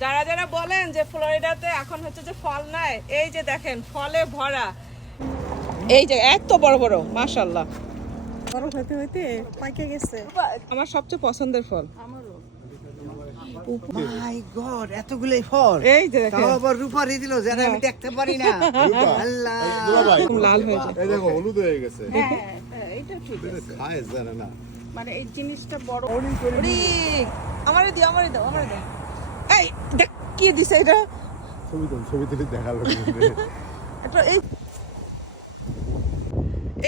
যারা যারা বলেন যে ফ্লোরিডাতে এখন হচ্ছে যে ফল নাই এই যে দেখেন ফলে ভরা। এই যে এত বড় বড় মাশাল্লাহ বড় হইতে হইতে পাইকে গেছে। আমার সবচেয়ে পছন্দের ফল। মাই গড এতগুলোই ফল। এই যে দেখেন। তাও আবার রূপারি দিল যেন আমি দেখতে পারি না। আল্লাহ। লাল হয়ে যায় এই দেখো হলুদ হয়ে গেছে। হ্যাঁ ঠিক আছে। না। মানে এই জিনিসটা বড়। ওরে, আমারে দিও আমারে দাও আমারে দাও। এই দেখ কি দিছে এটা? ছবি তো ছবি তুলে দেখাল একটা এই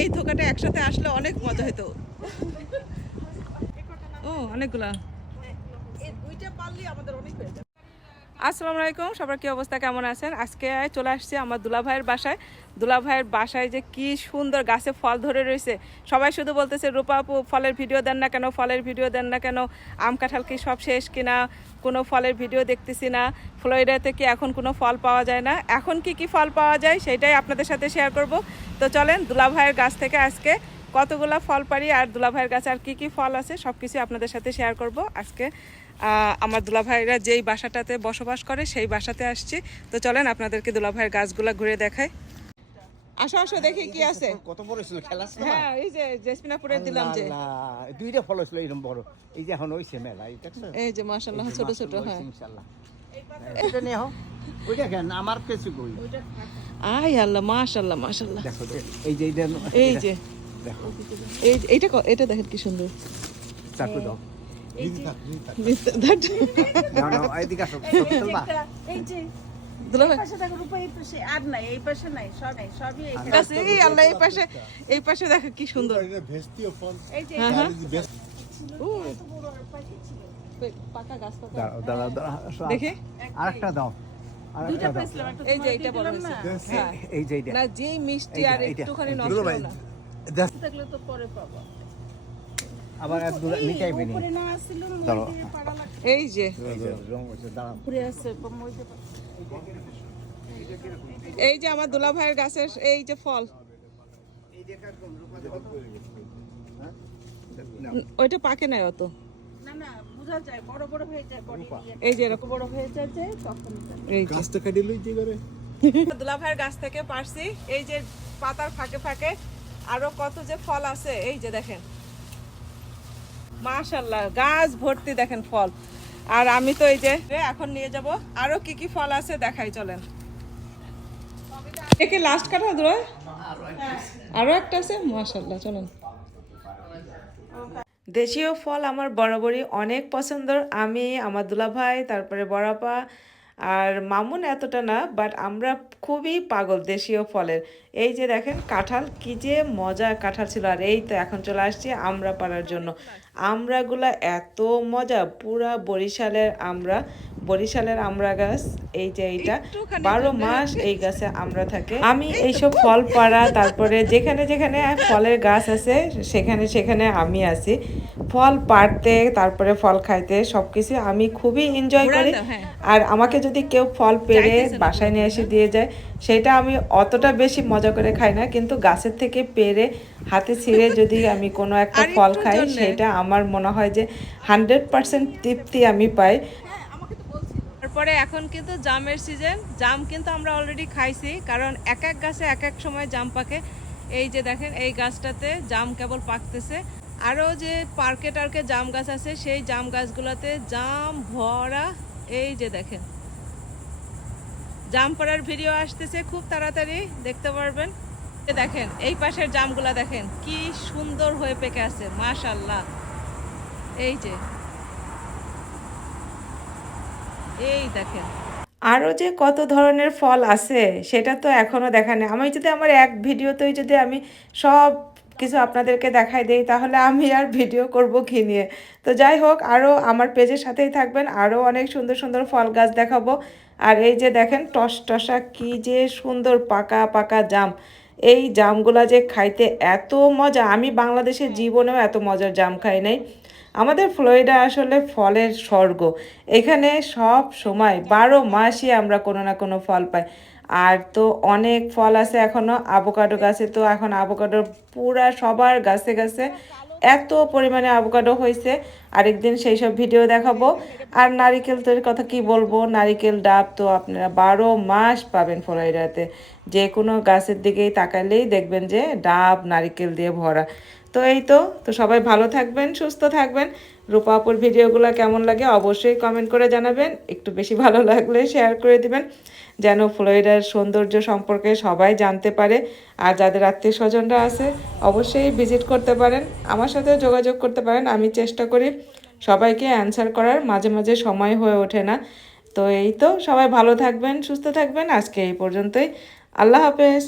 এই থোকাটা একসাথে আসলে অনেক মজা হতো ও অনেকগুলা। এই দুইটা পারলে আমাদের অনেক হয়ে যাবে। আসসালামু আলাইকুম, সবার কি অবস্থা, কেমন আছেন? আজকে চলে আসছি আমার দুলা ভাইয়ের বাসায়। দুলা ভাইয়ের বাসায় যে কি সুন্দর গাছে ফল ধরে রয়েছে। সবাই শুধু বলতেছে, রূপা ফলের ভিডিও দেন না কেন? ফলের ভিডিও দেন না কেন? আম কাঁঠাল কি সব শেষ কিনা? কোনো ফলের ভিডিও দেখতেছি না। ফ্লোরিডাতে কি এখন কোনো ফল পাওয়া যায় না? এখন কি কি ফল পাওয়া যায় সেটাই আপনাদের সাথে শেয়ার করব। তো চলেন দুলা ভাইয়ের গাছ থেকে আজকে কতগুলা ফল পারি আর দুলা ভাইয়ের গাছে আর কি কি ফল আছে সব কিছু আপনাদের সাথে শেয়ার করব। আজকে আমার দুলা ভাইরা যেই বাসাটাতে বসবাস করে সেই বাসাতে আসছি। তো চলেন আপনাদেরকে দুলা ভাইয়ের গাছগুলা ঘুরে দেখাই। আসো আসো দেখি কি আছে। কত বড় ছিল খেলা হ্যাঁ এই যে জেসমিনাপুরে দিলাম যে। দুইটা ফল ছিল এরকম বড়। এই যে এখন হইছে মেলা এই যে মাশাআল্লাহ ছোট ছোট হ্যাঁ। ইনশাআল্লাহ। এটা নিয়ে হও ওইটা কেন আমার কিছু কই? আই আল্লাহ মাশাআল্লাহ মাশাআল্লাহ। দেখো এই যে এই যে। দেখো। এই এটা দেখেন কি সুন্দর। চাকু দাও। পাশে দেখো রূপা এই পাশে আর নাই এই পাশে নাই সব নাই সবই এখানে কাছে এই আল্লাহ এই পাশে এই পাশে দেখো কি সুন্দর। এটা এই যে হ্যাঁ হ্যাঁ। দেখি। আরেকটা দাও এই যে হয়েছে হ্যাঁ এই যে। না যেই মিষ্টি আর এইটা। একটুখানি। নষ্ট না। থাকলে তো পরে পাবো। আবার এক না দাঁড়াও। এই যে। আছে এই আমার দুলা ভাইয়ের গাছের এই যে ফল। ওইটা পাকে নাই অত। না না বোঝা যায় বড় বড় হয়ে যায় বডি এই যে এরকম। বড় হয়ে যায় যে তখন এই গাছটা কাটিয়ে লই যে করে দুলা ভাইয়ের গাছ থেকে পারছি। এই যে পাতার ফাঁকে ফাঁকে আরও কত যে ফল আছে, এই যে দেখেন। মাশাল্লাহ গাছ ভর্তি দেখেন ফল। আর আমি তো এই যে এখন নিয়ে যাব। আরও কি কি ফল আছে দেখাই, চলেন। একে লাস্ট কাটা ধরো। আরও একটা আছে? মাশাল্লাহ চলেন। দেশীয় ফল আমার বরাবরই অনেক পছন্দের। আমি, আমার দুলাভাই, তারপরে বড়াপা আর মামুন এতটা না বাট আমরা খুবই পাগল দেশীয় ফলের। এই যে দেখেন, কাঁঠাল কি যে মজা কাঁঠাল ছিল, আর এই তো এখন চলে আসছি আমরা পাড়ার জন্য। আমরাগুলা এত মজা, পুরা বরিশালের আমরা বরিশালের আমরা গাছ এই যে এইটা। বারো মাস এই গাছে আমরা থাকে। আমি এইসব ফল পাড়া তারপরে যেখানে যেখানে ফলের গাছ আছে সেখানে সেখানে আমি আছি। ফল পাড়তে তারপরে ফল খাইতে সবকিছু আমি খুবই এনজয় করি। আর আমাকে যদি কেউ ফল পেড়ে বাসায় নিয়ে এসে দিয়ে যায় সেটা আমি অতটা বেশি মজা করে খাই না। কিন্তু গাছের থেকে পেড়ে হাতে ছিঁড়ে যদি আমি কোনো একটা ফল খাই সেটা আমার মনে হয় যে হান্ড্রেড পার্সেন্ট তৃপ্তি আমি পাই। তারপরে এখন কিন্তু জামের সিজন জাম কিন্তু আমরা অলরেডি খাইছি, কারণ এক এক গাছে এক এক সময় জাম পাকে। এই যে দেখেন, এই গাছটাতে জাম কেবল পাকতেছে। আরও যে পার্কে টার্কে জাম গাছ আছে, সেই জাম গাছগুলোতে জাম ভরা। এই যে দেখেন, জাম পড়ার ভিডিও আসতেছে খুব তাড়াতাড়ি, দেখতে পারবেন। দেখেন, এই পাশের জামগুলা দেখেন, কি সুন্দর হয়ে পেকে আছে মাশাল্লাহ এই যে এই দেখেন। আরও যে কত ধরনের ফল আছে, সেটা তো এখনও দেখা নেই। আমি যদি আমার এক ভিডিওতেই যদি আমি সব কিছু আপনাদেরকে দেখাই দেই, তাহলে আমি আর ভিডিও করব কি নিয়ে? তো যাই হোক আরও আমার পেজের সাথেই থাকবেন আরও অনেক সুন্দর সুন্দর ফল গাছ দেখাবো। আর এই যে দেখেন, টস টসা কি যে সুন্দর পাকা পাকা জাম। এই জামগুলা যে খাইতে এত মজা, আমি বাংলাদেশের জীবনেও এত মজার জাম খাই নাই। আমাদের ফ্লোরিডা আসলে ফলের স্বর্গ। এখানে সব সময় বারো মাসই আমরা কোনো না কোনো ফল পাই। আর তো অনেক ফল আছে এখনও আবোকাডো গাছে তো এখন আবোকাডোর পুরা সবার গাছে গাছে এত পরিমাণে আভোকাডো হয়েছে। আরেকদিন সেই সব ভিডিও দেখাবো। আর নারিকেল তো কথা কি বলব, নারিকেল ডাব তো আপনারা বারো মাস পাবেন ফ্লোরিডাতে। যে কোনো গাছের দিকেই তাকালেই দেখবেন যে ডাব নারিকেল দিয়ে ভরা। তো এই তো তো সবাই ভালো থাকবেন, সুস্থ থাকবেন। রূপাপুর ভিডিওগুলো কেমন লাগে অবশ্যই কমেন্ট করে জানাবেন। একটু বেশি ভালো লাগলে শেয়ার করে দিবেন। যেন ফ্লোরিডার সৌন্দর্য সম্পর্কে সবাই জানতে পারে। আর যাদের আত্মীয় স্বজনরা আছে, অবশ্যই ভিজিট করতে পারেন। আমার সাথেও যোগাযোগ করতে পারেন, আমি চেষ্টা করি। সবাইকে অ্যান্সার করার, মাঝে মাঝে সময় হয়ে ওঠে না। তো এই তো, সবাই ভালো থাকবেন, সুস্থ থাকবেন। আজকে এই পর্যন্তই। আল্লাহ হাফেজ।